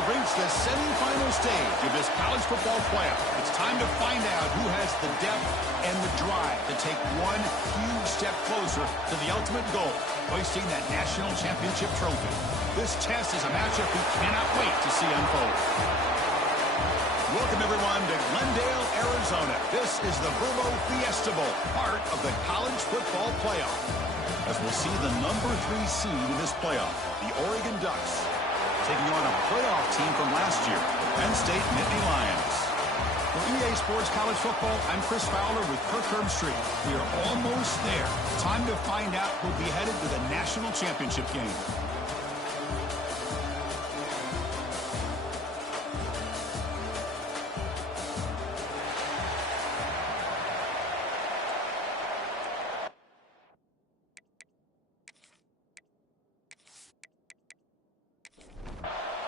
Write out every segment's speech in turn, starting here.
have reached the semifinal stage of this college football playoff. It's time to find out who has the depth and the drive to take one huge step closer to the ultimate goal, hoisting that national championship trophy. This test is a matchup we cannot wait to see unfold. Welcome, everyone, to Glendale, Arizona. This is the Fiesta Bowl, part of the college football playoff. As we'll see the number 3 seed in this playoff, the Oregon Ducks, taking on a playoff team from last year, the Penn State Nittany Lions. For EA Sports College Football, I'm Chris Fowler with Kirk Herbstreit. We are almost there. Time to find out who'll be headed to the national championship game.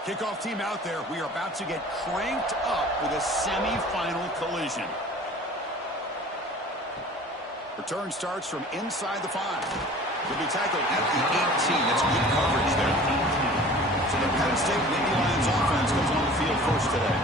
Kickoff team out there. We are about to get cranked up with a semifinal collision. Return starts from inside the 5. Will be tackled at the 18. That's good coverage there. So the Penn State Nittany Lions offense comes on the field first today.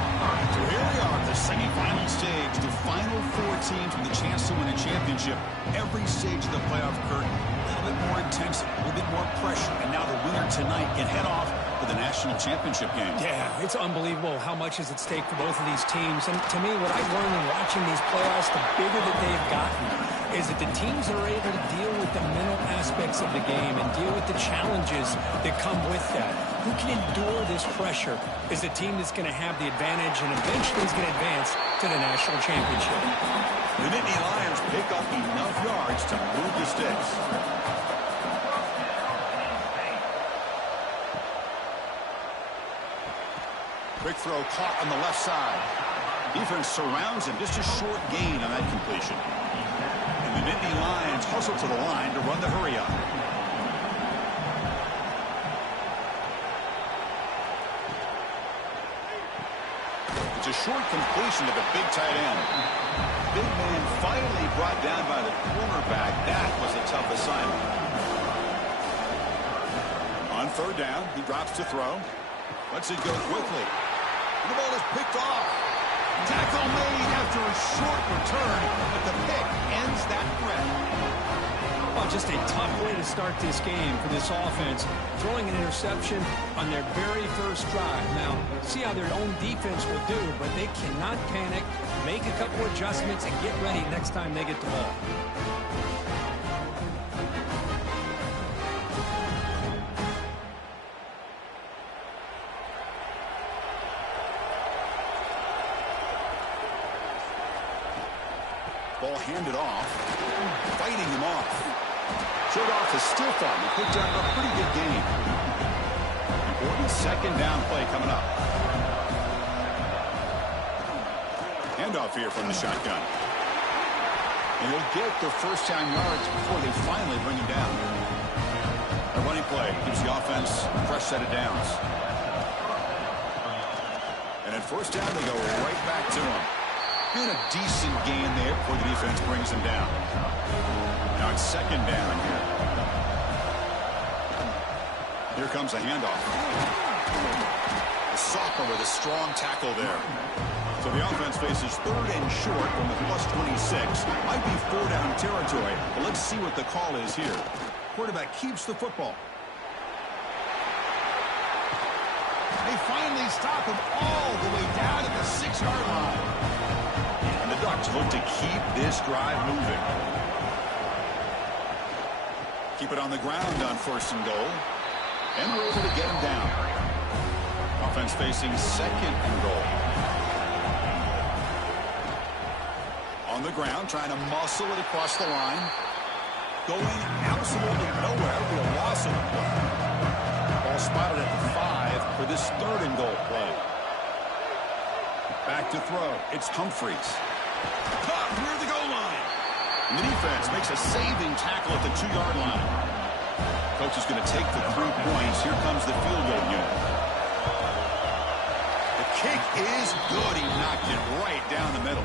So here we are, the semifinal stage. The final 4 teams with a chance to win a championship. Every stage of the playoff, Kurt, a little bit more intensity, a little bit more pressure. And now the winner tonight can head off for the national championship game. Yeah, it's unbelievable how much is at stake for both of these teams. And to me, what I've learned in watching these playoffs, the bigger that they've gotten, is that the teams that are able to deal with the mental aspects of the game and deal with the challenges that come with that. Who can endure this pressure is the team that's going to have the advantage and eventually is going to advance to the national championship. The Nittany Lions pick up enough yards to move the sticks. Quick throw caught on the left side. Defense surrounds him. Just a short gain on that completion. And the Nittany Lions hustle to the line to run the hurry up. It's a short completion to the big tight end. Big man finally brought down by the cornerback. That was a tough assignment. On 3rd down, he drops to throw. Lets it go quickly. The ball is picked off. Tackle made after a short return, but the pick ends that threat. Well, just a tough way to start this game for this offense. Throwing an interception on their very first drive. Now, see how their own defense will do, but they cannot panic, make a couple adjustments, and get ready next time they get the ball. Ball handed off. Fighting him off. Showed off the stiff arm and picked up a pretty good gain. Important 2nd down play coming up. Handoff here from the shotgun. And he'll get the 1st down yards before they finally bring him down. A running play gives the offense a fresh set of downs. And at 1st down, they go right back to him. Doing a decent gain there before the defense brings him down. Now it's 2nd down here. Here comes a handoff. The sophomore with a strong tackle there. So the offense faces 3rd and short from the +26. Might be 4-down territory, but let's see what the call is here. Quarterback keeps the football. They finally stop him all the way down at the 6-yard line. And the Ducks look to keep this drive moving. Keep it on the ground on 1st and goal. And we're able to get him down. Offense facing 2nd and goal. On the ground, trying to muscle it across the line. Going absolutely nowhere. It'll be a loss of the play. Ball spotted at the 5 for this 3rd and goal play. Back to throw. It's Humphreys. Caught near the goal line. And the defense makes a saving tackle at the 2-yard line. Coach is going to take the 3 points. Here comes the field goal unit. The kick is good. He knocked it right down the middle.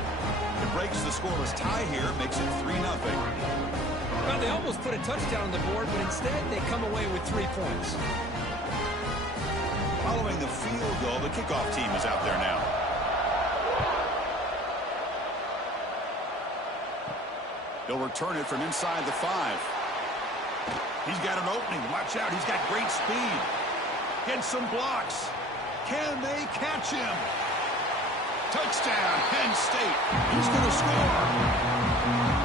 It breaks the scoreless tie here. Makes it 3-0. Well, they almost put a touchdown on the board, but instead they come away with 3 points. Following the field goal, the kickoff team is out there now. He'll return it from inside the 5. He's got an opening. Watch out. He's got great speed. Gets some blocks. Can they catch him? Touchdown, Penn State. He's going to score.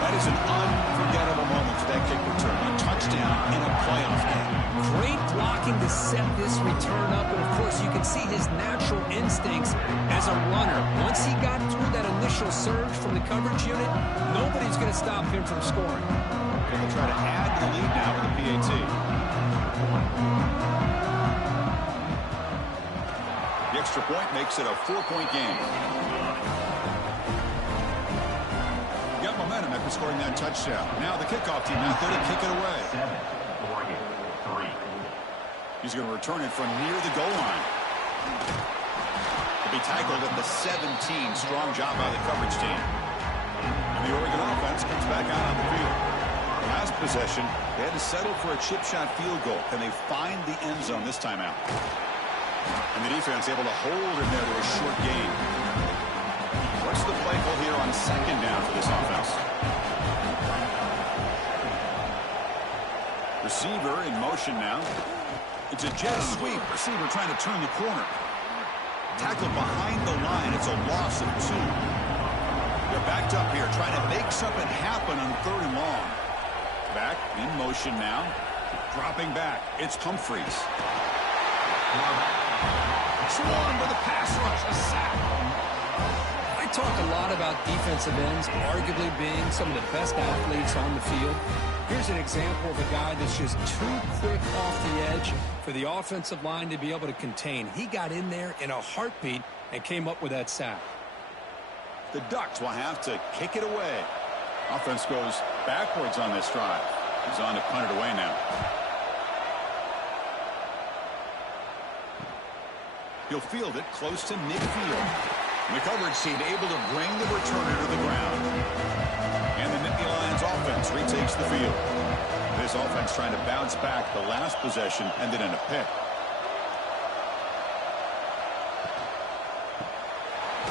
That is an unforgettable moment for that kick return. A touchdown in a playoff game. Great blocking to set this return up, and of course you can see his natural instincts as a runner. Once he got through that initial surge from the coverage unit, nobody's going to stop him from scoring. They'll try to add to the lead now with the PAT. The extra point makes it a 4-point game. Got momentum after scoring that touchdown. Now the kickoff team out there to kick it away. He's going to return it from near the goal line. To be tackled at the 17. Strong job by the coverage team. And the Oregon offense comes back out on the field. Last possession, they had to settle for a chip shot field goal. Can they find the end zone this time out? And the defense able to hold him there to a short gain. What's the play call here on second down for this offense? Receiver in motion now. It's a jet sweep. Receiver trying to turn the corner. Tackled behind the line. It's a loss of 2. They're backed up here trying to make something happen on 3rd and long. Back in motion now. Dropping back. It's Humphreys. Swarm with a pass rush. A sack. I talk a lot about defensive ends arguably being some of the best athletes on the field. Here's an example of a guy that's just too quick off the edge for the offensive line to be able to contain. He got in there in a heartbeat and came up with that sack. The Ducks will have to kick it away. Offense goes backwards on this drive. He's on to punt it away now. He'll field it close to midfield. The coverage team able to bring the returner to the ground. And the Nittany Lions offense retakes the field. This offense trying to bounce back. The last possession ended in a pick.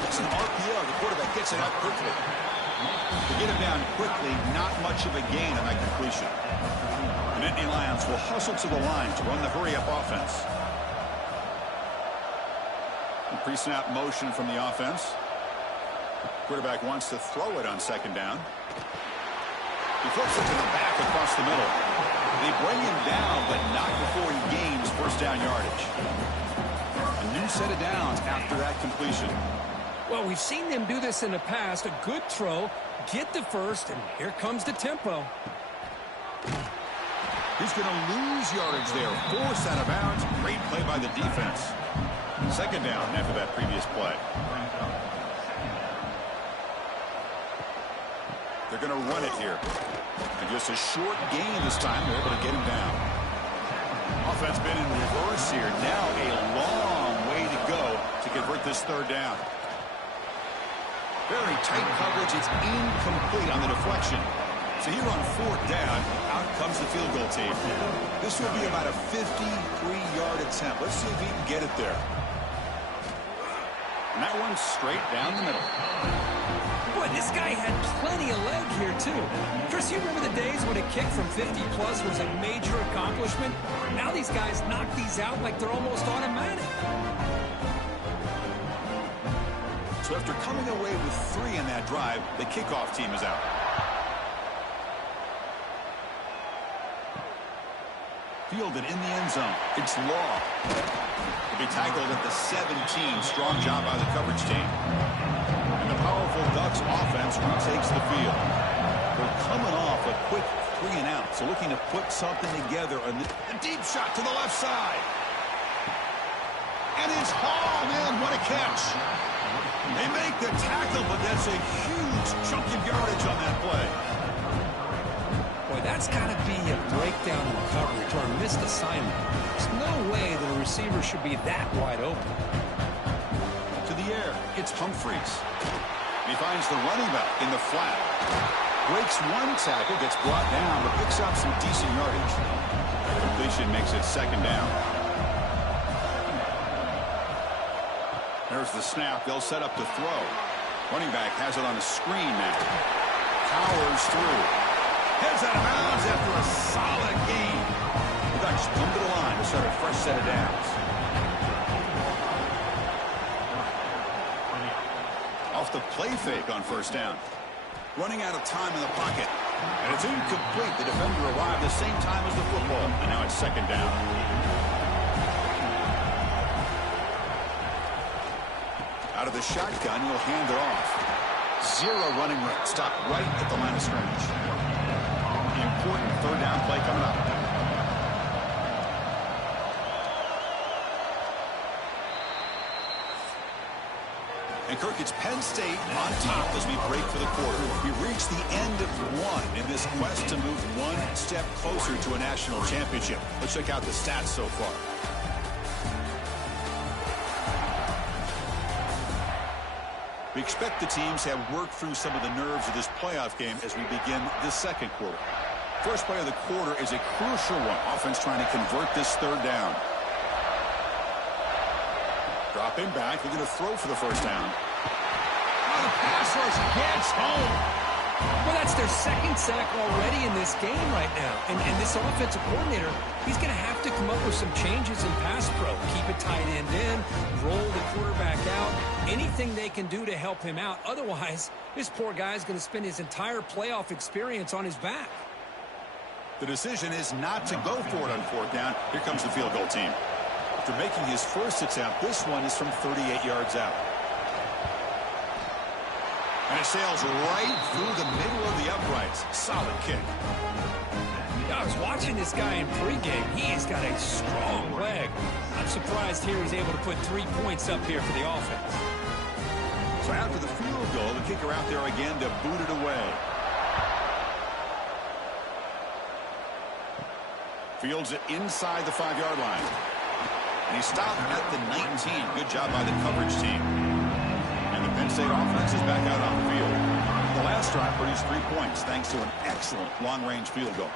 It's an RPO. The quarterback gets it out quickly. To get him down quickly, not much of a gain on that completion. The Nittany Lions will hustle to the line to run the hurry-up offense. Pre-snap motion from the offense. Quarterback wants to throw it on second down. He flips it to the back across the middle. They bring him down, but not before he gains first down yardage. A new set of downs after that completion. Well, we've seen them do this in the past. A good throw, get the first, and here comes the tempo. He's going to lose yardage there. Forced out of bounds. Great play by the defense. Second down after that previous play. They're going to run it here. And just a short gain this time. They're able to get him down. Offense been in reverse here. Now a long way to go to convert this third down. Very tight coverage. It's incomplete on the deflection. So here on 4th down, out comes the field goal team. This will be about a 53-yard attempt. Let's see if he can get it there. And that one's straight down the middle. Boy, this guy had plenty of leg here, too. Chris, you remember the days when a kick from 50-plus was a major accomplishment? Now these guys knock these out like they're almost automatic. So after coming away with 3 in that drive, the kickoff team is out. Fielded in the end zone. It's Law. To be tackled at the 17. Strong job by the coverage team. And the powerful Ducks offense retakes the field. They're coming off a quick 3 and out. So looking to put something together. A deep shot to the left side. And it's hauled in. What a catch. They make the tackle, but that's a huge chunk of yardage on that play. Boy, that's got to be a breakdown in coverage or a missed assignment. There's no way that a receiver should be that wide open. To the air, it's Humphreys. He finds the running back in the flat. Breaks one tackle, gets brought down, but picks up some decent yardage. The completion makes it second down. There's the snap. They'll set up to throw. Running back has it on a screen now. Powers through. Heads out of bounds after a solid gain. The Ducks come to the line to start a fresh set of downs. Off the play fake on first down. Running out of time in the pocket. And it's incomplete. The defender arrived the same time as the football. And now it's second down. Out of the shotgun, he'll hand it off. Zero running room. Stop right at the line of scrimmage. The important third down play coming up. And Kirk, it's Penn State on top as we break for the quarter. We've reached the end of one in this quest to move one step closer to a national championship. Let's check out the stats so far. We expect the teams have worked through some of the nerves of this playoff game as we begin the second quarter. First play of the quarter is a crucial one. Offense trying to convert this third down. Dropping back, they're going to throw for the first down. Oh, the pass rush gets home. Well, that's their second sack already in this game right now. And this offensive coordinator, he's going to have to come up with some changes in pass pro. Keep a tight end in, roll the quarterback out, anything they can do to help him out. Otherwise, this poor guy's going to spend his entire playoff experience on his back. The decision is not to go for it on fourth down. Here comes the field goal team. After making his first attempt, this one is from 38 yards out. And it sails right through the middle of the uprights. Solid kick. I was watching this guy in pregame. He's got a strong leg. I'm surprised here he's able to put 3 points up here for the offense. So after the field goal, the kicker out there again to boot it away. Fields it inside the 5-yard line. And he stopped at the 19. Good job by the coverage team. And the Penn State offense is back out on the field. The last drive produced 3 points thanks to an excellent long-range field goal.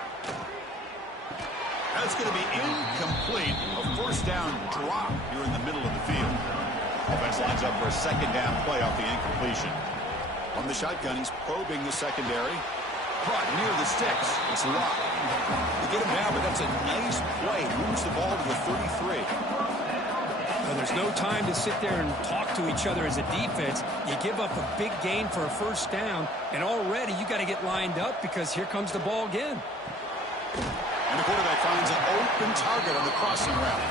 That's going to be incomplete. A first down drop here in the middle of the field. Offense lines up for a second down play off the incompletion. On the shotgun, he's probing the secondary. Caught near the sticks. It's locked. They get him down, but that's a nice play. Moves the ball to the 33. Well, there's no time to sit there and talk to each other as a defense. You give up a big gain for a first down, and already you got to get lined up because here comes the ball again. And the quarterback finds an open target on the crossing route.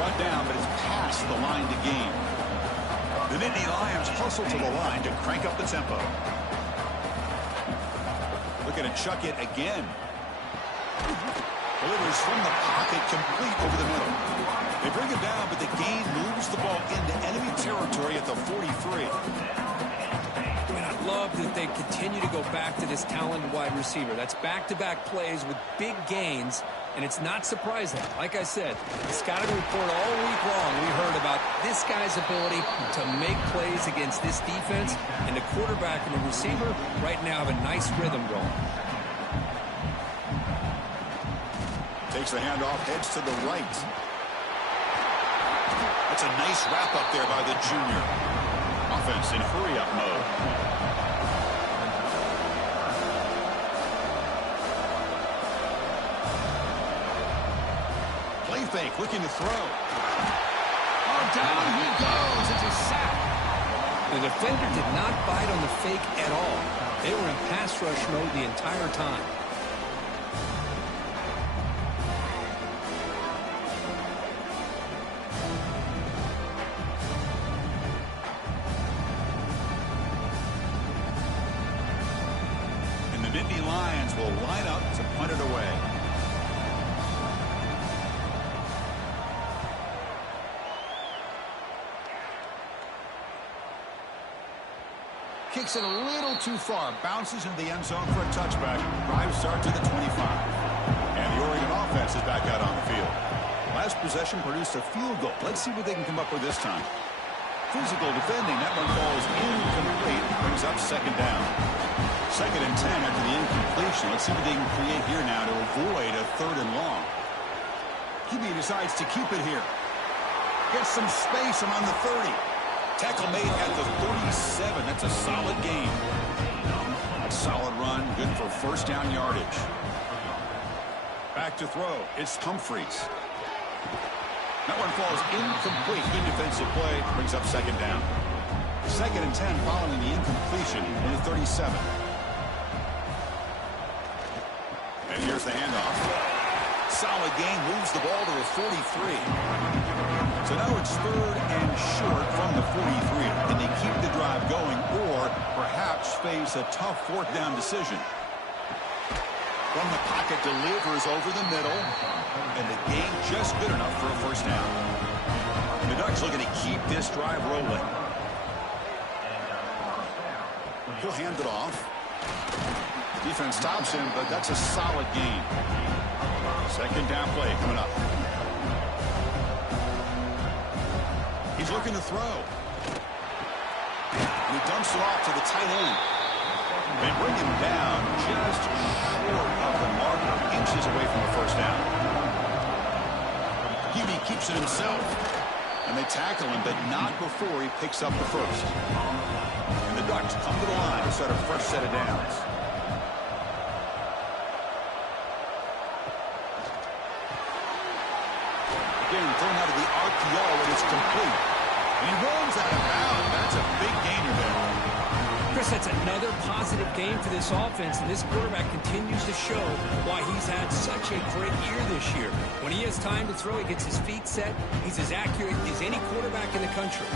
Brought down, but it's past the line to gain. The Nittany Lions hustle to the line to crank up the tempo. Looking to chuck it again. Delivers from the pocket, complete over the middle. They bring it down, but the gain moves the ball into enemy territory at the 43. And I love that they continue to go back to this talented wide receiver. That's back-to-back plays with big gains, and it's not surprising. Like I said, the scouting report all week long, we heard about this guy's ability to make plays against this defense, and the quarterback and the receiver right now have a nice rhythm going. Takes the handoff, heads to the right. That's a nice wrap up there by the junior. Offense in hurry-up mode. Play fake, looking to throw. Oh, down he goes. It's a sack. The defender did not bite on the fake at all. They were in pass rush mode the entire time. The Nittany Lions will line up to punt it away. Kicks it a little too far. Bounces into the end zone for a touchback. Drive starts at the 25. And the Oregon offense is back out on the field. Last possession produced a field goal. Let's see what they can come up with this time. Physical defending. That one falls incomplete. Brings up second down. Second and 10 after the incompletion. Let's see what they can create here now to avoid a third and long. QB decides to keep it here. Gets some space around the 30. Tackle made at the 37. That's a solid gain. A solid run, good for first down yardage. Back to throw. It's Humphries. That one falls incomplete. Good defensive play. Brings up second down. 2nd and 10 following the incompletion in the 37. And here's the handoff. Solid gain. Moves the ball to the 43. So now it's 3rd and short from the 43. Can they keep the drive going or perhaps face a tough 4th down decision? From the pocket, delivers over the middle. And the gain just good enough for a first down. The Ducks looking to keep this drive rolling. He'll hand it off. Defense stops him, but that's a solid gain. 2nd down play coming up. He's looking to throw. He dumps it off to the tight end. They bring him down just short of the marker, inches away from the first down. Hubie keeps it himself. And they tackle him, but not before he picks up the first. And the Ducks come to the line to start a first set of downs. Again, thrown out of the RPO, and it's complete. And he runs out of bounds. That's a big gainer there. Chris, that's another positive game for this offense, and this quarterback continues to show why he's had such a great year this year. When he has time to throw, he gets his feet set. He's as accurate as any quarterback in the country.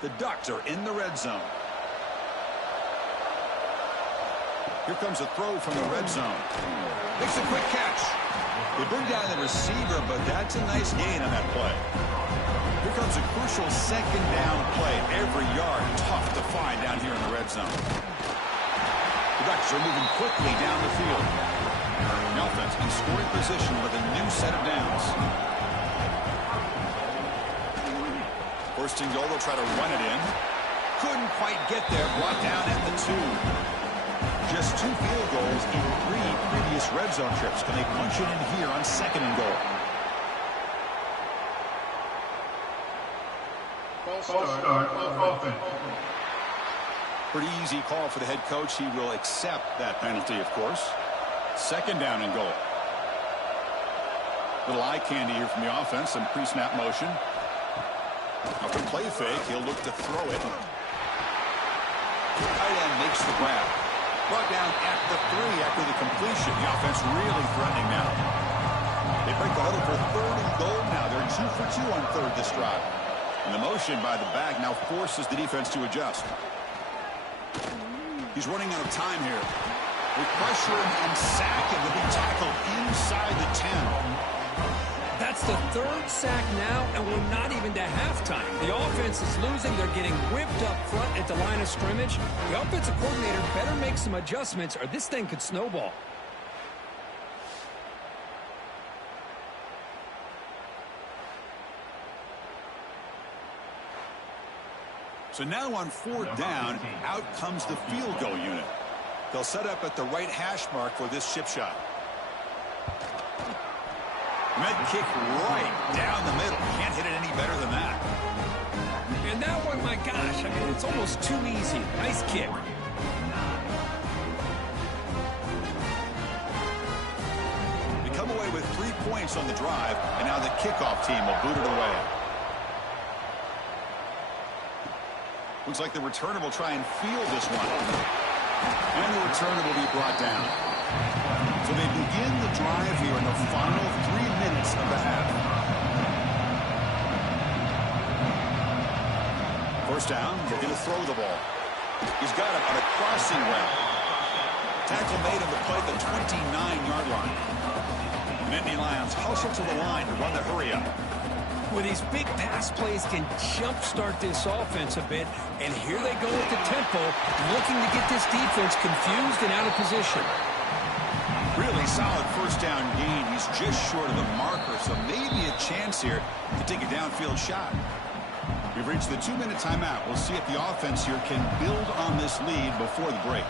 The Ducks are in the red zone. Here comes a throw from the red zone. Makes a quick catch. They bring down the receiver, but that's a nice gain on that play. Here comes a crucial 2nd down play. Every yard tough to find down here in the red zone. The Ducks are moving quickly down the field. The offense in scoring position with a new set of downs. 1st and goal, they'll try to run it in. Couldn't quite get there. Brought down at the 2. Just 2 field goals in 3 previous red zone trips. Can they punch it in here on 2nd and goal? Pretty easy call for the head coach. He will accept that penalty, of course. 2nd down and goal. Little eye candy here from the offense. Some pre-snap motion. After play fake, he'll look to throw it. Tight end makes the grab. Brought down at the 3 after the completion. The offense really threatening now. They break the huddle for 3rd and goal now. They're 2 for 2 on 3rd this drive. And the motion by the back now forces the defense to adjust. He's running out of time here. They pressure him and sack him to be tackled inside the 10. That's the 3rd sack now, and we're not even to halftime. The offense is losing. They're getting whipped up front at the line of scrimmage. The offensive coordinator better make some adjustments, or this thing could snowball. So now on 4th down, out comes the field goal unit. They'll set up at the right hash mark for this chip shot. Med kick right down the middle. Can't hit it any better than that. And that one, my gosh, I mean, it's almost too easy. Nice kick. They come away with 3 points on the drive, and now the kickoff team will boot it away. Looks like the returner will try and field this one. And the returner will be brought down. So they begin the drive here in the final 3 minutes of the half. 1st down, they're going to throw the ball. He's got it on a crossing route. Tackle made on the play at the 29-yard line. The Nittany Lions hustle to the line to run the hurry up. Well, these big pass plays can jumpstart this offense a bit, and here they go at the tempo, looking to get this defense confused and out of position. Really solid 1st down gain. He's just short of the marker, so maybe a chance here to take a downfield shot. We've reached the 2-minute timeout. We'll see if the offense here can build on this lead before the break.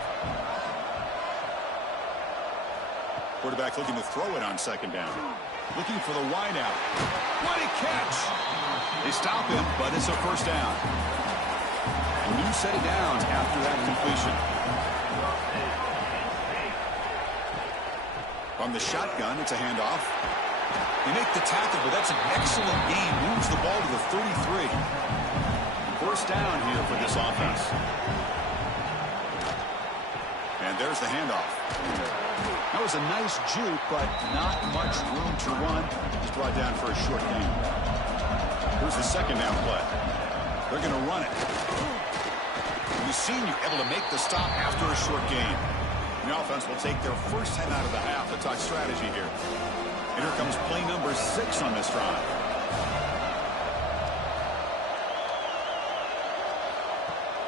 Quarterback looking to throw it on second down. Looking for the wide out. What a catch! They stop him, but it's a first down. A new set of downs after that completion. From the shotgun, it's a handoff. They make the tackle, but that's an excellent gain. Moves the ball to the 33. First down here for this offense. And there's the handoff. That was a nice juke, but not much room to run. He's brought down for a short gain. Here's the second down play. They're going to run it. We've seen you able to make the stop after a short gain. The offense will take their first 10 out of the half to talk strategy here. And here comes play number 6 on this drive.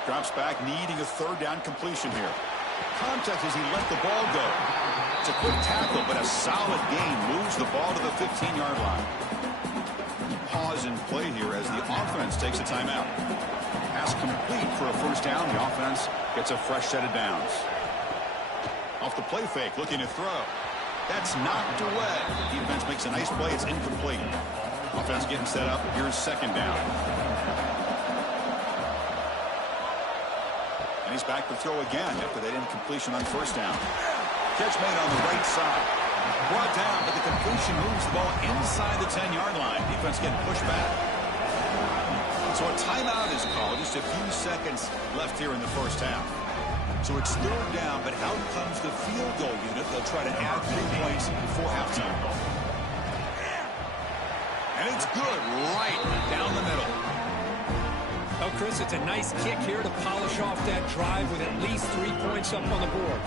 Drops back, needing a third down completion here. Contact as he let the ball go. It's a quick tackle, but a solid gain moves the ball to the 15-yard line. Pause in play here as the offense takes a timeout. Pass complete for a first down. The offense gets a fresh set of downs. Off the play fake, looking to throw. That's knocked away. The defense makes a nice play. It's incomplete. Offense getting set up. Here's second down. And he's back to throw again after that incompletion on first down. Catch made on the right side. Brought down, but the completion moves the ball inside the 10-yard line. Defense getting pushed back. So a timeout is called. Just a few seconds left here in the first half. So it's third down, but out comes the field goal unit. They'll try to add 3 points before halftime. And it's good right down the middle. Oh, Chris, it's a nice kick here to polish off that drive with at least 3 points up on the board.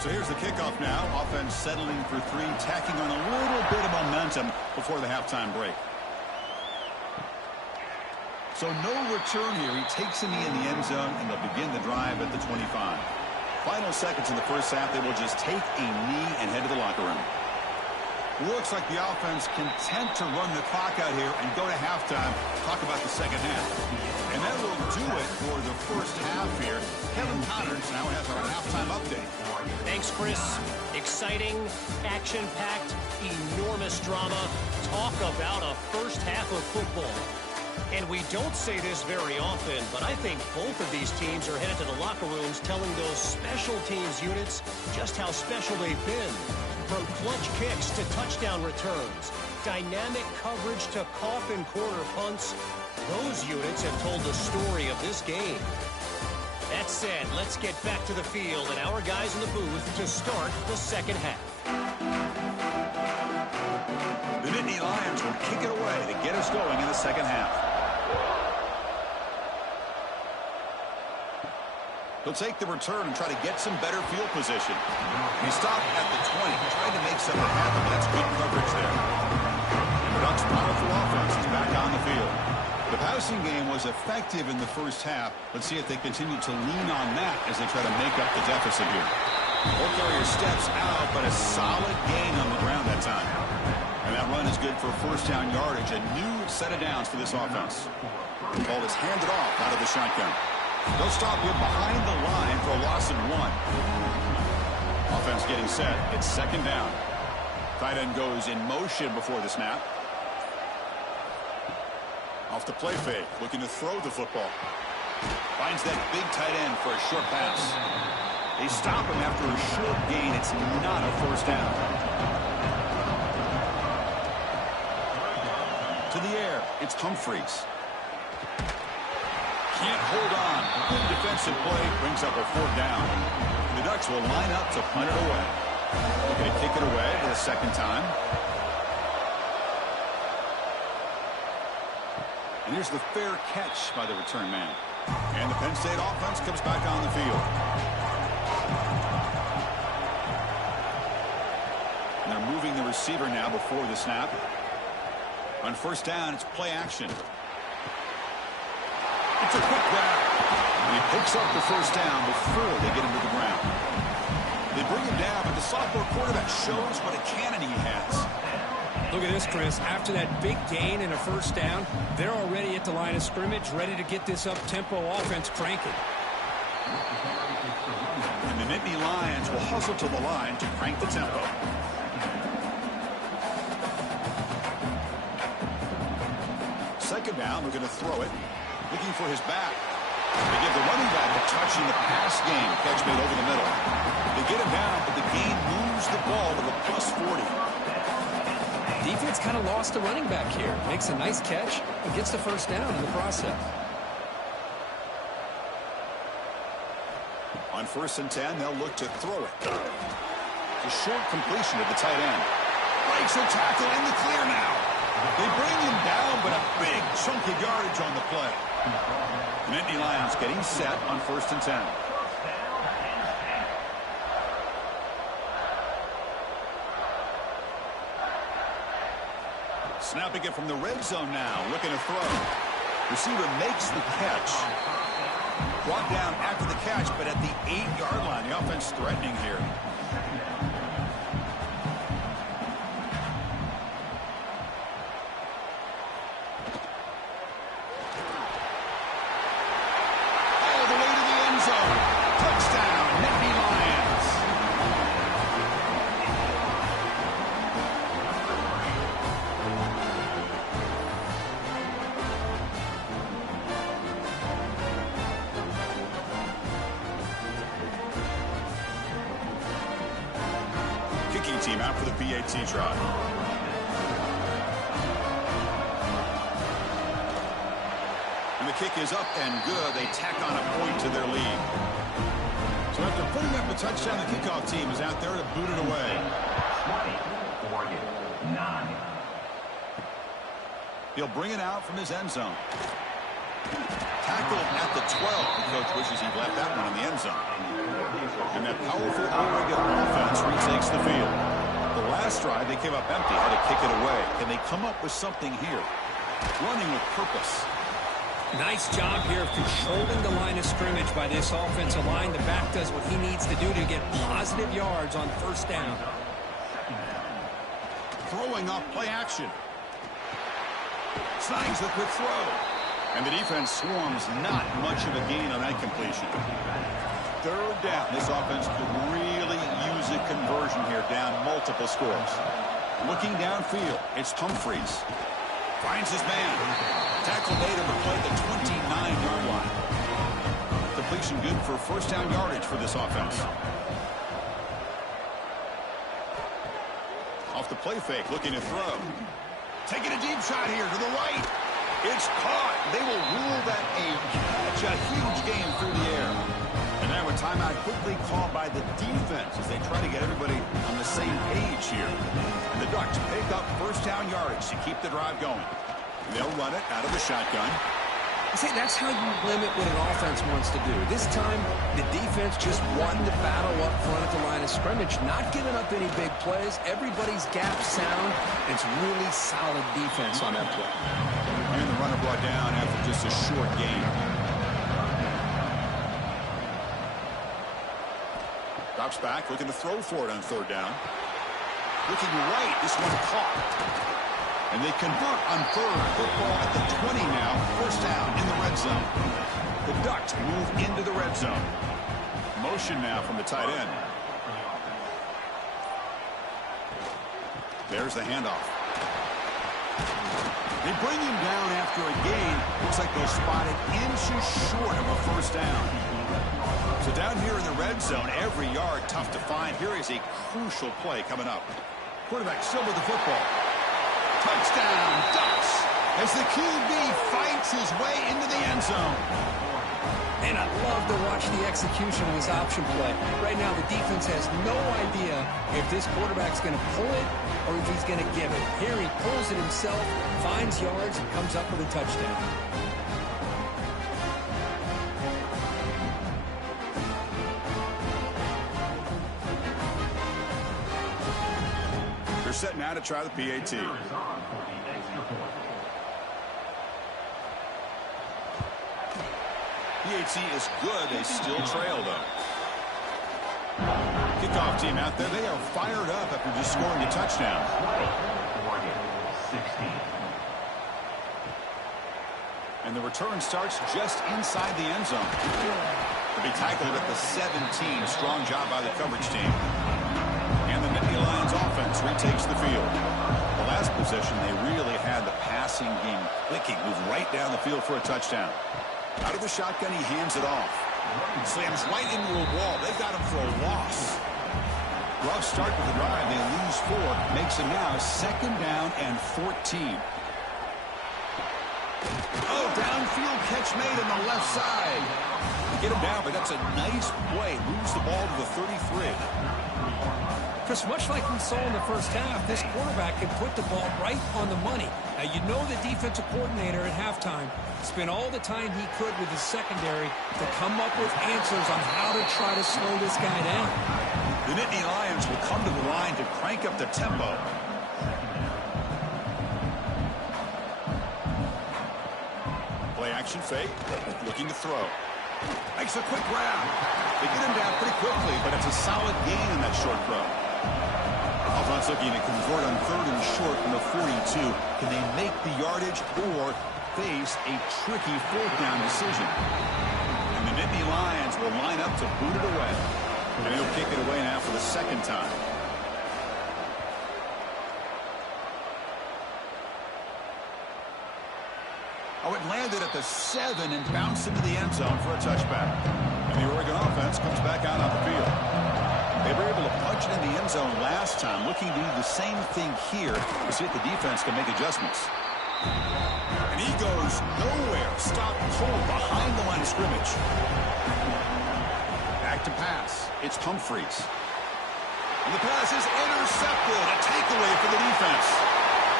So here's the kickoff now. Offense settling for 3, tacking on a little bit of momentum before the halftime break. So no return here. He takes a knee in the end zone, and they'll begin the drive at the 25. Final seconds in the first half, they will just take a knee and head to the locker room. Looks like the offense content to run the clock out here and go to halftime. Talk about the second half. And that will do it for the first half here. Kevin Connors now has our halftime update. Thanks, Chris. Exciting, action-packed, enormous drama. Talk about a first half of football. And we don't say this very often, but I think both of these teams are headed to the locker rooms telling those special teams units just how special they've been. From clutch kicks to touchdown returns, dynamic coverage to coffin corner punts, those units have told the story of this game. That said, let's get back to the field and our guys in the booth to start the second half. The Nittany Lions will kick it away to get us going in the second half. He'll take the return and try to get some better field position. He stopped at the 20, trying to make something happen, but that's good coverage there. And the Ducks' powerful offense is back on the field. The passing game was effective in the first half. Let's see if they continue to lean on that as they try to make up the deficit here. Ball carrier steps out, but a solid gain on the ground that time. And that run is good for first down yardage. A new set of downs for this offense. The ball is handed off out of the shotgun. They'll stop him behind the line for a loss of 1. Offense getting set. It's second down. Tight end goes in motion before the snap. Off the play fake, looking to throw the football. Finds that big tight end for a short pass. They stop him after a short gain. It's not a first down. To the air, it's Humphreys. Can't hold on. Good defensive play brings up a fourth down. The Ducks will line up to punt it away. They're going to kick it away for the second time. And here's the fair catch by the return man. And the Penn State offense comes back on the field. And they're moving the receiver now before the snap. On first down, it's play action. It's a quick grab. And he picks up the first down before they get him to the ground. They bring him down at the sophomore quarterback shows what a cannon he has. Look at this, Chris. After that big gain and a first down, they're already at the line of scrimmage, ready to get this up-tempo offense cranking. And the Nittany Lions will hustle to the line to crank the tempo. Second down, we're going to throw it. Looking for his back. They give the running back a touch in the pass game. Catch made over the middle. They get him down, but the gain moves the ball to the +40. Defense kind of lost the running back here. Makes a nice catch and gets the first down in the process. On 1st and 10, they'll look to throw it. A short completion to the tight end. Breaks a tackle in the clear now. They bring him down, but a big chunk of yardage on the play. The Nittany Lions getting set on 1st and 10. Snapping it from the red zone now, looking to throw. Receiver makes the catch. Brought down after the catch, but at the 8-yard line. The offense threatening here. All the way to the end zone. Touchdown, Nittany Lions. Kicking team out for the PAT try. And the kick is up and good. They tack on a point to their lead. So after putting up a touchdown, the kickoff team is out there to boot it away. 9. He'll bring it out from his end zone. Tackled at the 12. The coach wishes he'd left that one in the end zone. And that powerful Oregon offense retakes the field. The last drive, they came up empty, had to kick it away. Can they come up with something here? Running with purpose. Nice job here of controlling the line of scrimmage by this offensive line. The back does what he needs to do to get positive yards on 1st down. Throwing off play action. Snags the quick throw. And the defense swarms, not much of a gain on that completion. 3rd down. This offense could really use a conversion here, down multiple scores. Looking downfield, it's Humphreys. Finds his man. Tackle made him to play the 29-yard line. Completion good for 1st down yardage for this offense. Off the play fake, looking to throw. Taking a deep shot here to the right. It's caught. They will rule that a catch. A huge gain through the air. And now a timeout quickly called by the defense as they try to get everybody on the same page here. And the Ducks pick up 1st down yardage to keep the drive going. They'll run it out of the shotgun. I say that's how you limit what an offense wants to do. This time, the defense just won the battle up front at the line of scrimmage, not giving up any big plays. Everybody's gap sound. It's really solid defense on that play. And the runner brought down after just a short gain. Drops back, looking to throw for it on 3rd down. Looking right, this one caught. And they convert on 3rd. Football at the 20 now. 1st down in the red zone. The Ducks move into the red zone. Motion now from the tight end. There's the handoff. They bring him down after a gain. Looks like they'll spot it inches short of a 1st down. So down here in the red zone, every yard tough to find. Here is a crucial play coming up. Quarterback still with the football. Touchdown, Ducks, as the QB fights his way into the end zone. And I love to watch the execution of this option play. Right now, the defense has no idea if this quarterback's going to pull it or if he's going to give it. Here he pulls it himself, finds yards, and comes up with a touchdown. They're set now to try the PAT. PAT is good. They still trail, though. Kickoff team out there, they are fired up after just scoring a touchdown. And the return starts just inside the end zone. To be tackled at the 17. Strong job by the coverage team. And the Nittany Lions offense retakes the field. The last possession, they really had the passing game clicking. Moved right down the field for a touchdown. Out of the shotgun, he hands it off. Slams right into a wall. They've got him for a loss. Rough start to the drive. They lose 4. Makes it now 2nd down and 14. Oh, downfield catch made on the left side. Get him down, but that's a nice play. Moves the ball to the 33. Chris, much like we saw in the first half, this quarterback can put the ball right on the money. Now, you know the defensive coordinator at halftime spent all the time he could with his secondary to come up with answers on how to try to slow this guy down. The Nittany Lions will come to the line to crank up the tempo. Play action fake, looking to throw. Makes a quick grab. They get him down pretty quickly, but it's a solid gain in that short throw. Offense looking to convert on 3rd and short from the 42. Can they make the yardage or face a tricky 4th down decision? And the Nittany Lions will line up to boot it away. And he'll kick it away now for the 2nd time. Oh, it landed at the 7 and bounced into the end zone for a touchback. And the Oregon offense comes back out on the field. They were able to punch it in the end zone last time, looking to do the same thing here to see if the defense can make adjustments. And he goes nowhere. Stopped cold behind the line of scrimmage. Back to pass. It's Humphreys. And the pass is intercepted. A takeaway for the defense.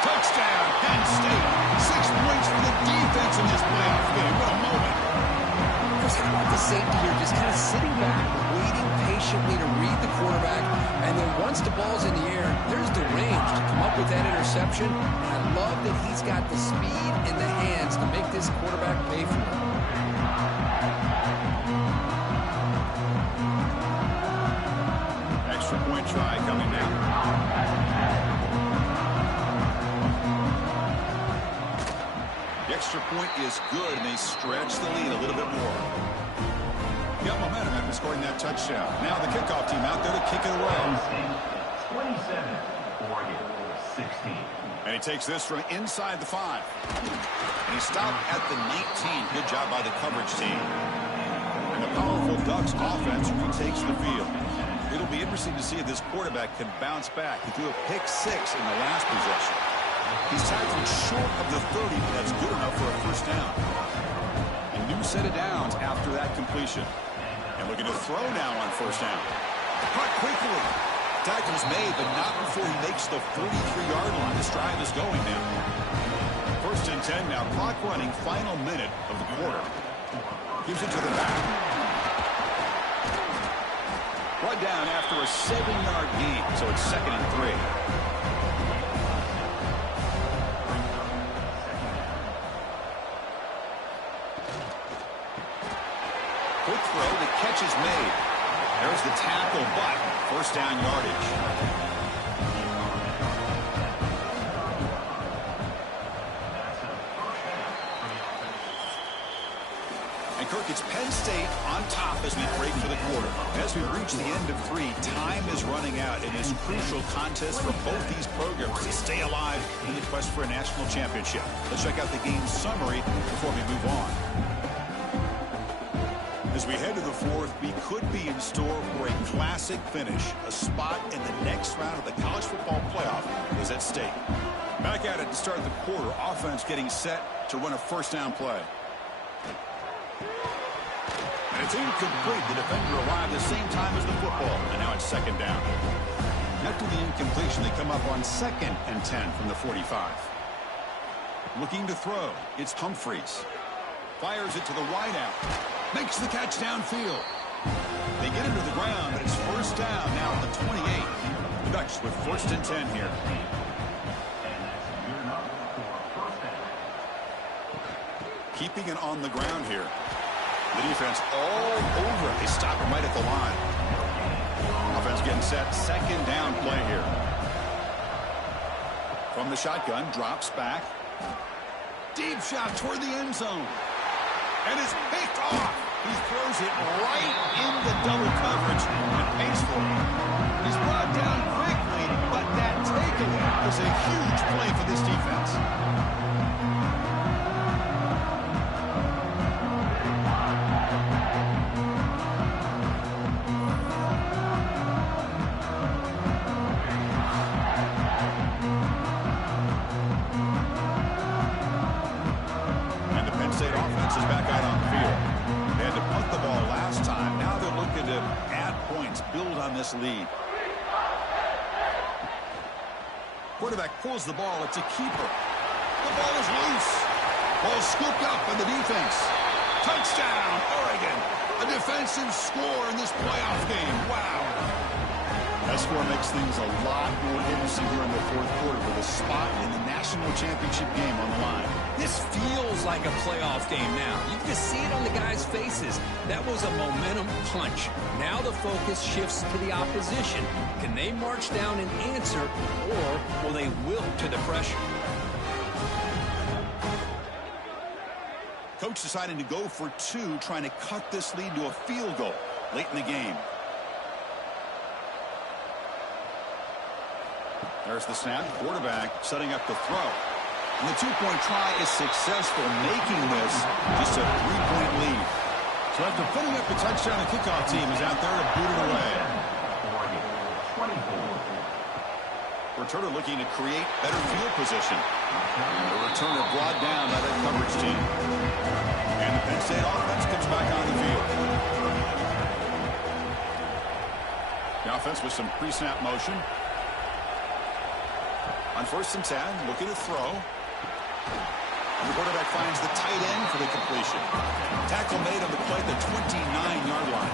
Touchdown, Penn State. 6 points for the defense in this playoff game. What a moment. Chris, how about the safety here? Just kind of sitting back, waiting patiently to read the quarterback. And then once the ball's in the air, there's the range to come up with that interception. I love that he's got the speed in the hands to make this quarterback pay for it. Extra point try coming now. The extra point is good, and they stretch the lead a little bit more. Got momentum after scoring that touchdown. Now the kickoff team out there to kick it away. 27, Oregon 16. And he takes this from inside the 5. And he stopped at the 19. Good job by the coverage team. And the powerful Ducks offense retakes the field. It'll be interesting to see if this quarterback can bounce back. He threw a pick 6 in the last possession. He's tackled short of the 30, but that's good enough for a 1st down. A new set of downs after that completion. And looking to throw now on 1st down. Caught quickly. Tackle's made, but not before he makes the 33-yard line. This drive is going now. 1st and 10 now. Clock running, final minute of the quarter. Gives it to the back. Brought down after a 7-yard gain, so it's 2nd and 3. Quick throw, the catch is made. There's the tackle, but 1st down yardage. And Kirk, it's Penn State on top as we break for the quarter. As we reach the end of 3, time is running out in this crucial contest for both these programs to stay alive in the quest for a national championship. Let's check out the game summary before we move on. As we head to the 4th, we could be in store for a classic finish. A spot in the next round of the college football playoff is at stake. Back at it to start the quarter. Offense getting set to run a 1st down play. And it's incomplete. The defender arrived the same time as the football. And now it's 2nd down. After the incompletion, they come up on 2nd and 10 from the 45. Looking to throw. It's Humphreys. Fires it to the wideout. Makes the catch downfield. They get him to the ground, but it's 1st down now at the 28. The Ducks with 1st and 10 here. Keeping it on the ground here. The defense all over it. They stop him right at the line. Offense getting set, second down play here. From the shotgun, drops back. Deep shot toward the end zone. And it's picked off. He throws it right into double coverage and pays for it. He's brought down quickly, but that takeaway was a huge play for this defense. And the Penn State offense is back out on the field. They had to punt the ball last time. Now they're looking to add points, build on this lead. Quarterback pulls the ball. It's a keeper. The ball is loose. Ball scooped up by the defense. Touchdown, Oregon. A defensive score in this playoff game. Wow. That score makes things a lot more interesting here in the fourth quarter with a spot in the national championship game on the line. This feels like a playoff game now. You can just see it on the guys' faces. That was a momentum punch. Now the focus shifts to the opposition. Can they march down and answer, or will they wilt to the pressure? Coach deciding to go for two, trying to cut this lead to a field goal late in the game. There's the snap. Quarterback setting up the throw. And the two-point try is successful, making this just a three-point lead. So after putting up the touchdown, the kickoff team is out there to boot it away. Returner looking to create better field position. And the returner brought down by that coverage team. And the Penn State offense comes back on the field. The offense with some pre-snap motion. On 1st and 10, looking to throw. And the quarterback finds the tight end for the completion. Tackle made on the play at the 29-yard line.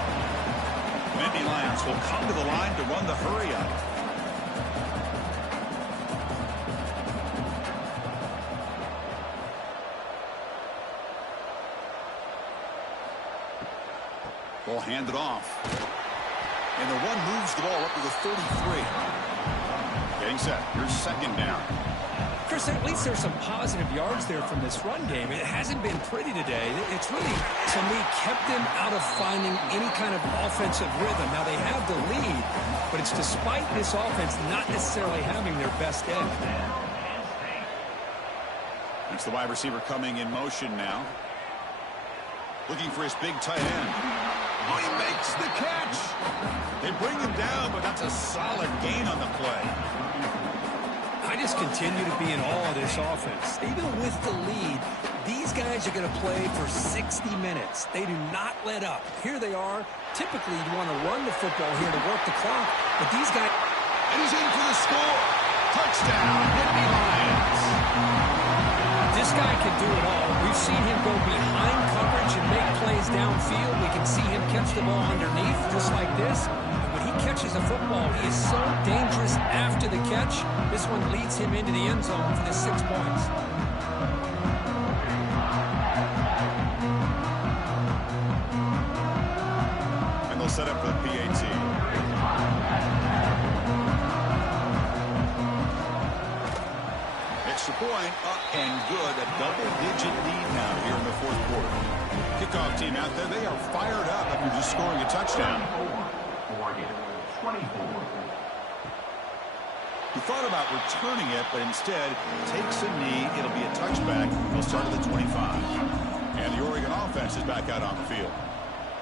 Nittany Lions will come to the line to run the hurry up. Ball handed off. And the run moves the ball up to the 33. Getting set. Here's second down. Chris, at least there's some positive yards there from this run game. It hasn't been pretty today. It's really, to me, kept them out of finding any kind of offensive rhythm. Now, they have the lead, but it's despite this offense not necessarily having their best day. It's the wide receiver coming in motion now. Looking for his big tight end. Oh, he makes the catch. They bring him down, but that's a solid gain on the play. I just continue to be in awe of this offense. Even with the lead, these guys are going to play for 60 minutes. They do not let up. Here they are. Typically, you want to run the football here to work the clock, but these guys... And he's in for the score. Touchdown, Nittany Lions. This guy can do it all. We've seen him go behind coverage and make plays downfield. We can see him catch the ball underneath just like this. When he catches a football, he is so dangerous after the catch. This one leads him into the end zone for the 6 points. And they'll set up for the PAT. Extra point, up and good. A double-digit lead now here in the fourth quarter. Kickoff team out there, they are fired up after just scoring a touchdown. He thought about returning it, but instead takes a knee. It'll be a touchback. They'll start at the 25. And the Oregon offense is back out on the field.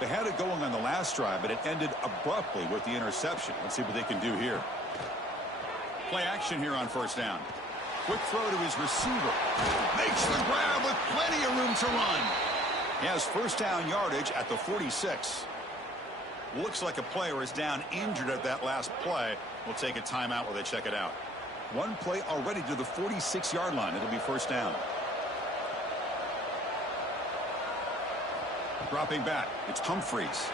They had it going on the last drive, but it ended abruptly with the interception. Let's see what they can do here. Play action here on 1st down. Quick throw to his receiver. Makes the grab with plenty of room to run. He has 1st down yardage at the 46. Looks like a player is down injured at that last play. We'll take a timeout while they check it out. One play already to the 46-yard line. It'll be 1st down. Dropping back. It's Humphreys.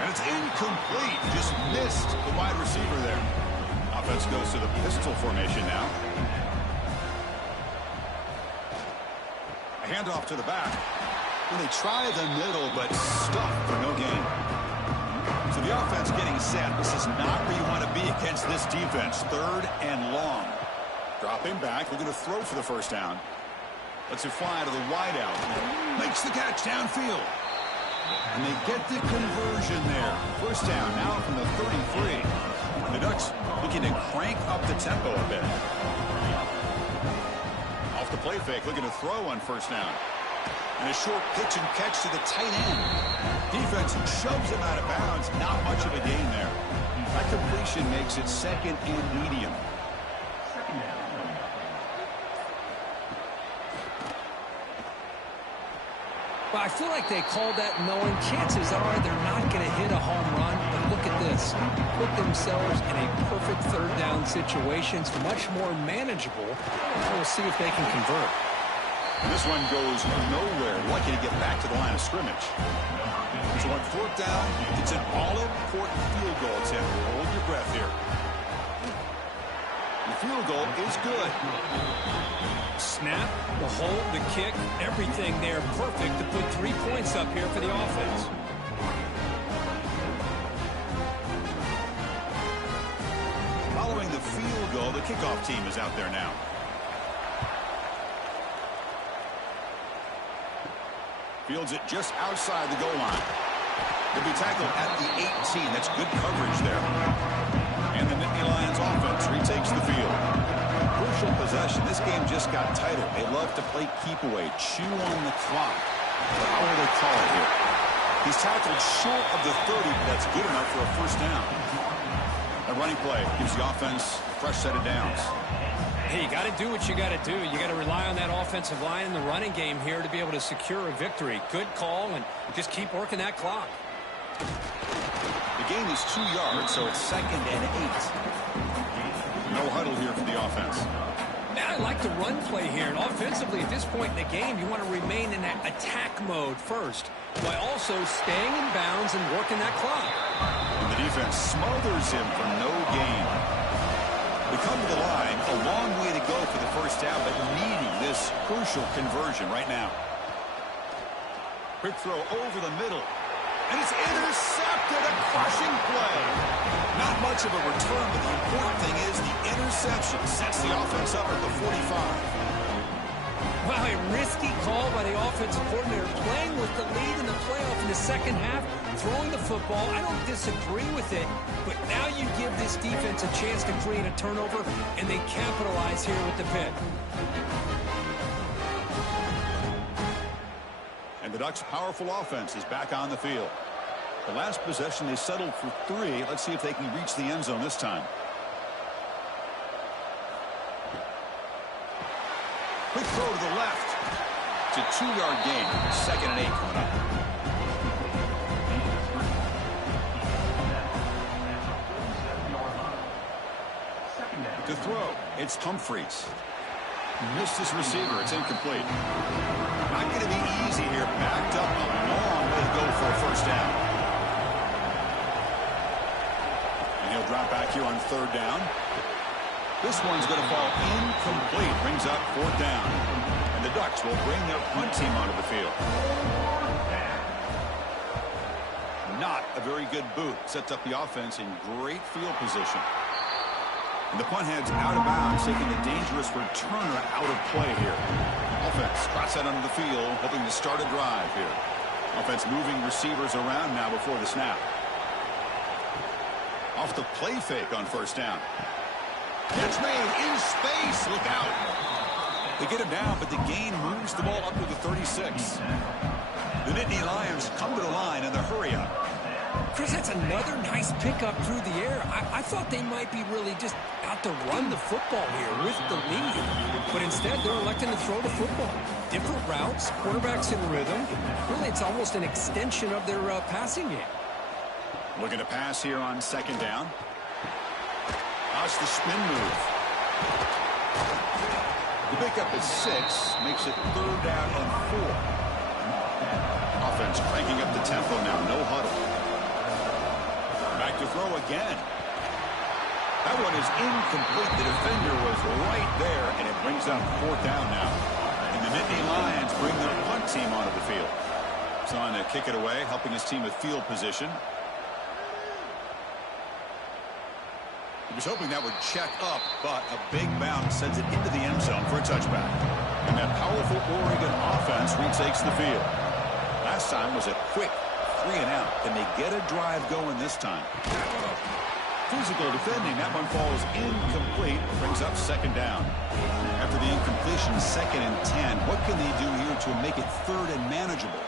And it's incomplete. Just missed the wide receiver there. Offense goes to the pistol formation now. A handoff to the back. And they try the middle, but stuck for no gain. So the offense getting set. This is not where you want to be against this defense. 3rd and long. Dropping back, looking to throw for the first down. Lets it fly to the wideout. Makes the catch downfield. And they get the conversion there. First down now from the 33. The Ducks looking to crank up the tempo a bit. Off the play fake, looking to throw on first down. And a short pitch and catch to the tight end. Defense shoves him out of bounds. Not much of a gain there. That completion makes it 2nd and medium. Well, I feel like they called that knowing chances are they're not going to hit a home run. But look at this. Put themselves in a perfect 3rd down situation. It's much more manageable. We'll see if they can convert. And this one goes nowhere. Lucky to get back to the line of scrimmage. So on 4th down, it's an all-important field goal attempt. Hold your breath here. The field goal is good. Snap, the hold, the kick, everything there perfect to put 3 points up here for the offense. Following the field goal, the kickoff team is out there now. Fields it just outside the goal line. He'll be tackled at the 18. That's good coverage there. And the Nittany Lions offense retakes the field. Crucial possession. This game just got tighter. They love to play keep away, chew on the clock. How will they call it here? He's tackled short of the 30, but that's good enough for a first down. A running play gives the offense a fresh set of downs. Hey, you got to do what you got to do. You got to rely on that offensive line in the running game here to be able to secure a victory. Good call, and just keep working that clock. The gain is 2 yards, so it's 2nd and 8. No huddle here for the offense. Man, I like the run play here. And offensively, at this point in the game, you want to remain in that attack mode first, while also staying in bounds and working that clock. And the defense smothers him for no gain. We come to the line, a long way to go for the first down, but needing this crucial conversion right now. Quick throw over the middle. And it's intercepted, a crushing play. Not much of a return, but the important thing is the interception sets the offense up at the 45. Wow, a risky call by the offensive coordinator, playing with the lead in the playoff in the second half, throwing the football. I don't disagree with it, but now you give this defense a chance to create a turnover, and they capitalize here with the pick. And the Ducks' powerful offense is back on the field. The last possession, they settled for 3. Let's see if they can reach the end zone this time. Quick throw to the left. It's a 2-yard gain. 2nd and 8 coming up. To throw, it's Humphreys. Missed his receiver. It's incomplete. Not going to be easy here. Backed up a long way to go for a first down. And he'll drop back here on 3rd down. This one's going to fall incomplete. Brings up 4th down. And the Ducks will bring their punt team onto the field. Not a very good boot. Sets up the offense in great field position. And the punt heads out of bounds, taking a dangerous returner out of play here. Offense trots out onto the field, hoping to start a drive here. Offense moving receivers around now before the snap. Off the play fake on first down. Catch made in space. Look out. They get him down, but the gain moves the ball up to the 36. The Nittany Lions come to the line in the hurry up. Chris, that's another nice pickup through the air. I thought they might be really just out to run the football here with the lead. But instead, they're electing to throw the football. Different routes, quarterbacks in rhythm. Really, it's almost an extension of their passing game. Looking to pass here on 2nd down. Watch the spin move. The pickup is 6. Makes it 3rd down and 4. Offense cranking up the tempo now. No huddle. Back to throw again. That one is incomplete. The defender was right there, and it brings up 4th down now. And the Nittany Lions bring their punt team onto the field. So on to kick it away, helping his team with field position. He was hoping that would check up, but a big bounce sends it into the end zone for a touchback. And that powerful Oregon offense retakes the field. Last time was a quick 3-and-out. Can they get a drive going this time? Physical defending. That one falls incomplete. Brings up second down. After the incompletion, 2nd and 10. What can they do here to make it 3rd and manageable?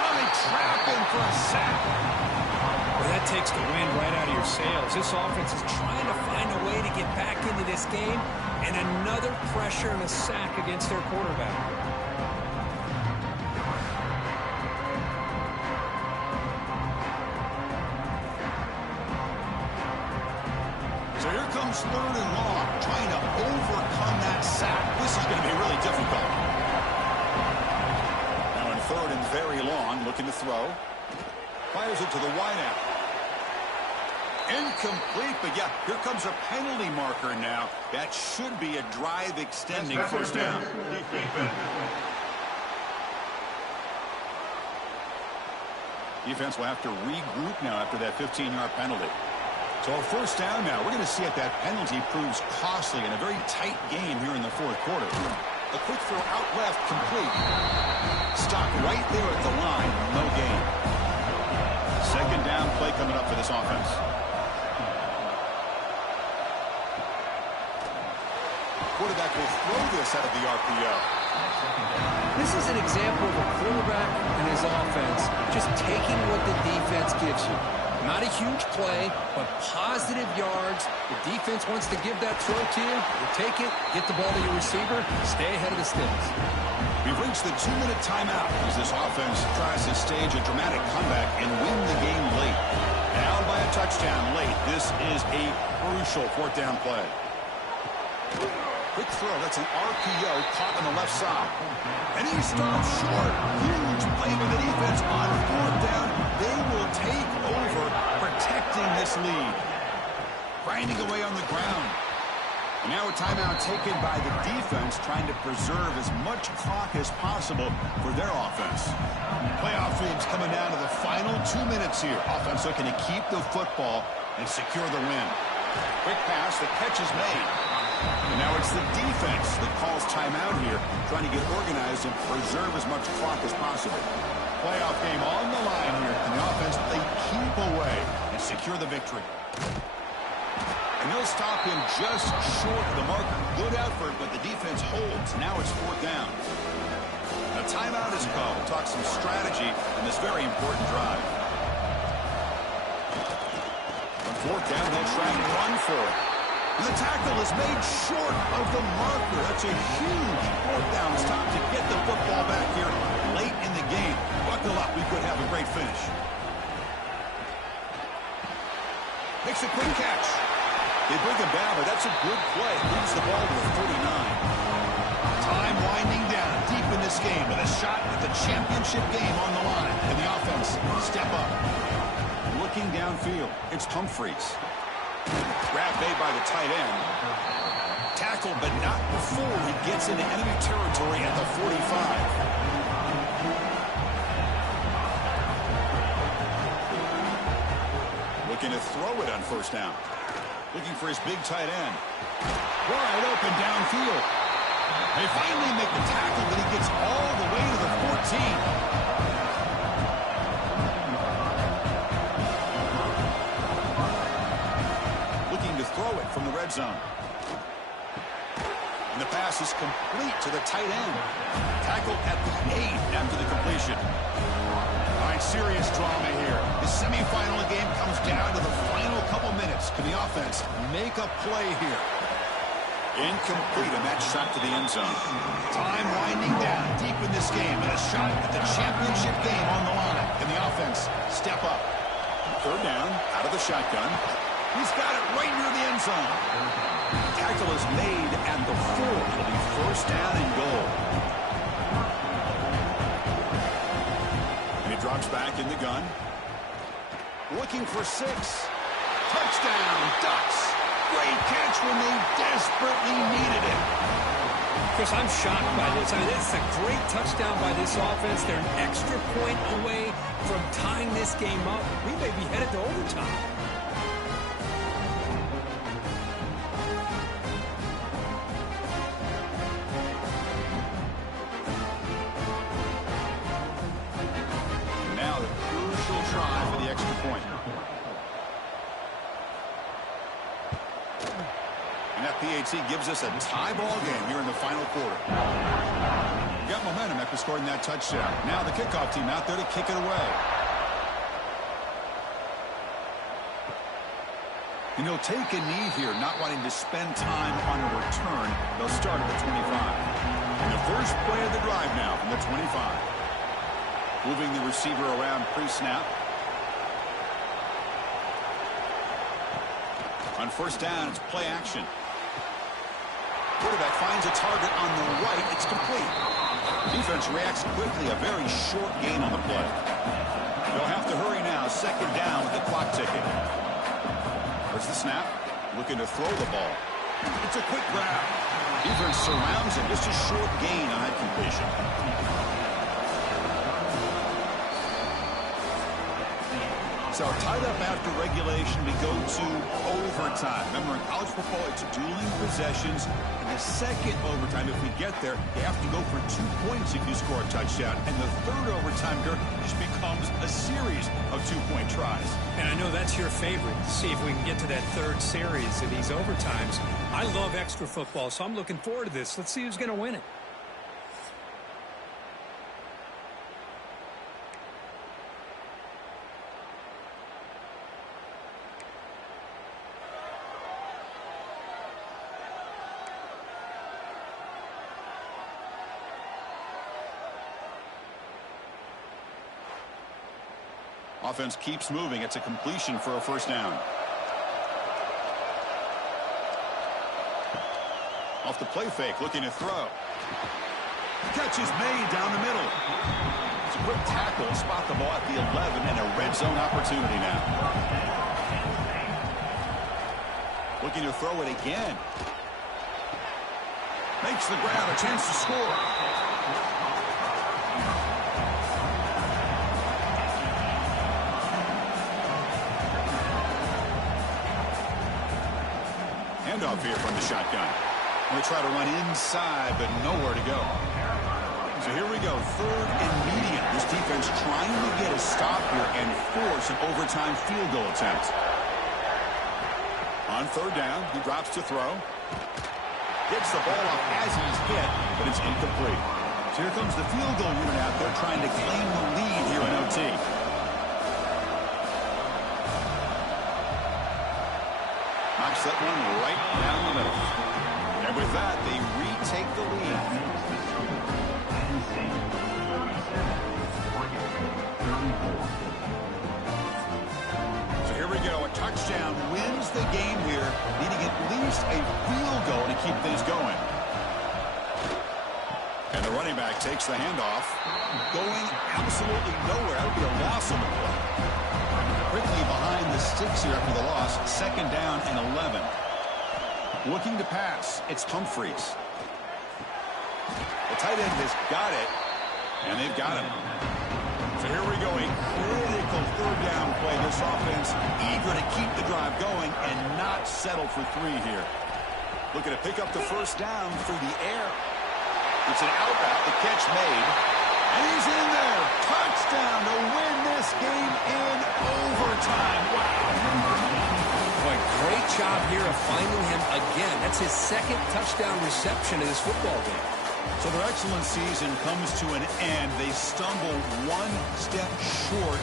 Oh, they trap him for a sack. Well, that takes the wind right out of your sails. This offense is trying to find a way to get back into this game, and another pressure and a sack against their quarterback. So here comes 3rd and long, trying to overcome that sack. This is going to be really difficult. Now in 3rd and very long, looking to throw. Fires it to the wideout. Incomplete, but yeah, here comes a penalty marker now. That should be a drive-extending first down. Defense will have to regroup now after that 15-yard penalty. So a first down now. We're going to see if that penalty proves costly in a very tight game here in the 4th quarter. A quick throw out left, complete. Stopped right there at the line, no gain. Second down play coming up for this offense. Quarterback will throw this out of the RPO. This is an example of a quarterback and his offense just taking what the defense gives you. Not a huge play, but positive yards. The defense wants to give that throw to you. You take it, get the ball to your receiver, stay ahead of the sticks. We've reached the 2-minute timeout as this offense tries to stage a dramatic comeback and win the game late. Down by a touchdown late. This is a crucial 4th down play. Quick throw. That's an RPO caught on the left side. And he stops short. Huge play by the defense on 4th down. They will take over, protecting this lead. Grinding away on the ground. And now a timeout taken by the defense, trying to preserve as much clock as possible for their offense. Playoff games coming down to the final 2 minutes here. Offense looking to keep the football and secure the win. Quick pass, the catch is made. And now it's the defense that calls timeout here, trying to get organized and preserve as much clock as possible. Playoff game on the line here, and the offense, they keep away and secure the victory. And they'll stop him just short of the marker. Good effort, but the defense holds. Now it's 4th down. A timeout is called. We'll talk some strategy in this very important drive. On 4th down, they'll try and run for it. And the tackle is made short of the marker. That's a huge 4th down stop to get the football back here late in the game. Buckle up. We could have a great finish. Makes a quick catch. They bring him down, but that's a good play. Moves the ball to the 49. Time winding down deep in this game with a shot at the championship game on the line. And the offense step up. Looking downfield, it's Humphreys. Grab made by the tight end. Tackled, but not before he gets into enemy territory at the 45. Looking to throw it on 1st down. Looking for his big tight end. Wide open downfield. They finally make the tackle, but he gets all the way to the 14. Throw it from the red zone. And the pass is complete to the tight end. Tackled at the 8 after the completion. All right, serious drama here. The semifinal game comes down to the final couple minutes. Can the offense make a play here? Incomplete, and that shot to the end zone. Time winding down deep in this game, and a shot at the championship game on the line. Can the offense step up? 3rd down, out of the shotgun. He's got it right near the end zone. Tackle is made at the 4. It'll be 1st down and goal. And he drops back in the gun. Looking for 6. Touchdown, Ducks. Great catch when they desperately needed it. Chris, I'm shocked by this. I mean, it's a great touchdown by this offense. They're an extra point away from tying this game up. We may be headed to overtime. And that PAT gives us a tie ball game here in the final quarter. Got momentum after scoring that touchdown. Now the kickoff team out there to kick it away. And he'll take a knee here, not wanting to spend time on a return. They'll start at the 25. And the first play of the drive now from the 25. Moving the receiver around pre-snap. On first down, it's play action. Quarterback finds a target on the right. It's complete. Defense reacts quickly. A very short gain on the play. They'll have to hurry now. Second down with the clock ticking. There's the snap. Looking to throw the ball. It's a quick grab. Defense surrounds him. Just a short gain on that completion. So tied up after regulation, we go to overtime. Remember, in college football, it's dueling possessions. In the second overtime, if we get there, you have to go for 2 points if you score a touchdown. And the third overtime, Dirk, just becomes a series of 2-point tries. And I know that's your favorite. See if we can get to that third series of these overtimes. I love extra football, so I'm looking forward to this. Let's see who's going to win it. Offense keeps moving. It's a completion for a first down. Off the play fake, looking to throw. The catch is made down the middle. It's a quick tackle, spot the ball at the 11, and a red zone opportunity now. Looking to throw it again. Makes the grab, a chance to score. Handoff here from the shotgun. We'll try to run inside, but nowhere to go. So here we go, third and medium. This defense trying to get a stop here and force an overtime field goal attempt. On third down, he drops to throw. Gets the ball off as he's hit, but it's incomplete. So here comes the field goal unit out there trying to claim the lead here in OT. Knocks that one right down the middle. And with that, they retake the lead. So here we go. A touchdown wins the game here, needing at least a field goal to keep things going. And the running back takes the handoff. Going absolutely nowhere. That would be a loss on the play. Quickly behind the sticks here after the loss. Second down and 11. Looking to pass. It's Humphreys. The tight end has got it, and they've got him. So here we go. A critical third down play. This offense eager to keep the drive going and not settle for 3 here. Looking to pick up the first down through the air. It's an out route. The catch made. And he's in there. Touchdown to win this game in overtime. Wow. Boy, great job here of finding him again. That's his second touchdown reception in this football game. So their excellent season comes to an end. They stumble one step short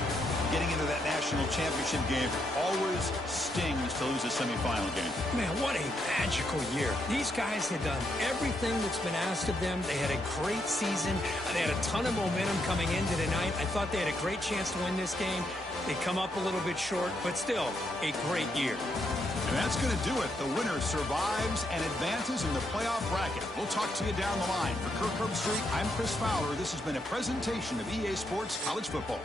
getting into that national championship game. Always stings to lose a semifinal game. Man, what a magical year. These guys had done everything that's been asked of them. They had a great season. They had a ton of momentum coming into tonight. I thought they had a great chance to win this game. They come up a little bit short, but still a great year. And that's going to do it. The winner survives and advances in the playoff bracket. We'll talk to you down the line. For Kirk Herbstreit, I'm Chris Fowler. This has been a presentation of EA Sports College Football.